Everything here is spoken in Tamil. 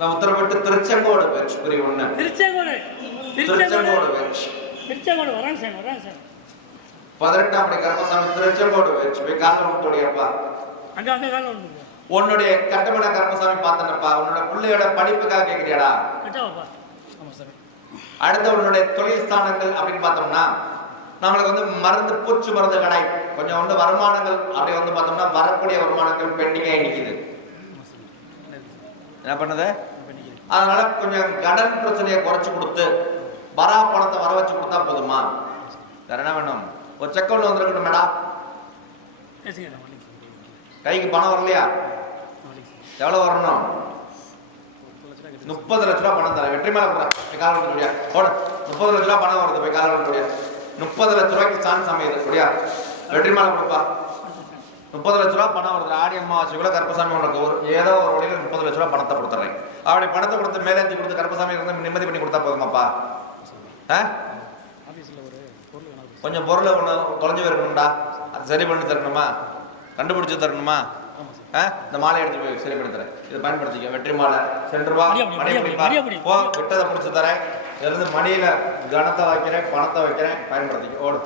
நான் உத்தரவிட்டு திருச்செங்கோடு பேச்சு புரிய ஒண்ணு திருச்செங்கோடு பேச்சு வராங்க சார் 18ஆம் படி கருப்பசாமி திருச்செங்கோடு பேச்சு போய் காலம் விட்டுடையப்பா உன்னுடைய கட்டமட கருப்பசாமி பார்த்தனப்பா உன்னோட பிள்ளையோட படிப்புக்காக கேட்கிறியாடா அடுத்த உன்னுடைய தொழில் ஸ்தானங்கள் அப்படின்னு பார்த்தோம்னா நம்மளுக்கு வந்து மருந்து பூச்சி மருந்து கடை கொஞ்சம் வந்து வருமானங்கள் அப்படி வந்து பார்த்தோம்னா வரக்கூடிய வருமானங்கள் பெண்டிங்கா நிக்குது என்ன பண்ணுது அதனால கொஞ்சம் கடன் பிரச்சனையை குறைச்சு கொடுத்து வரா பணத்தை வர வச்சு கொடுத்தா போதுமா வேற என்ன வேணும் ஒரு செக் ஒன்று வந்துருக்கட்டும் மேடம் கைக்கு பணம் வரலையா எவ்வளவு வரணும் 30 லட்ச ரூபா பணம் தரேன் வெற்றி மேல கால முடியா 30 லட்ச ரூபா பணம் வருது போய் கால முடியா 30 லட்ச ரூபாய்க்கு சான்ஸ் அமையுது முடியா வெற்றி மேல கொடுப்பா 30 லட்ச ரூபா பணம் வருது ஆடி அமாவாசைக்குள்ள கருப்பசாமி உனக்கு ஏதோ ஒரு வழியில 30 லட்ச ரூபா பணத்தை கொடுத்துறேன் அப்படி பணத்தை கொடுத்து மேலேத்தி கொடுத்து கருப்பசாமி இருந்து நிம்மதி பண்ணி கொடுத்தா போதுமாப்பா கொஞ்சம் பொருளை ஒன்று தொலைஞ்சு இருக்கணும்டா அது சரி பண்ணி தரணுமா கண்டுபிடிச்சு தரணுமா இந்த மாலை எடுத்து போய் சரி பண்ணி தரேன் இதை பயன்படுத்திக்க வெற்றி மாலை சென்றுவா மணி போ விட்டதை பிடிச்சி தரேன் இதுல இருந்து மணியில கனத்தை வைக்கிறேன் பணத்தை வைக்கிறேன் பயன்படுத்திக்க ஓடு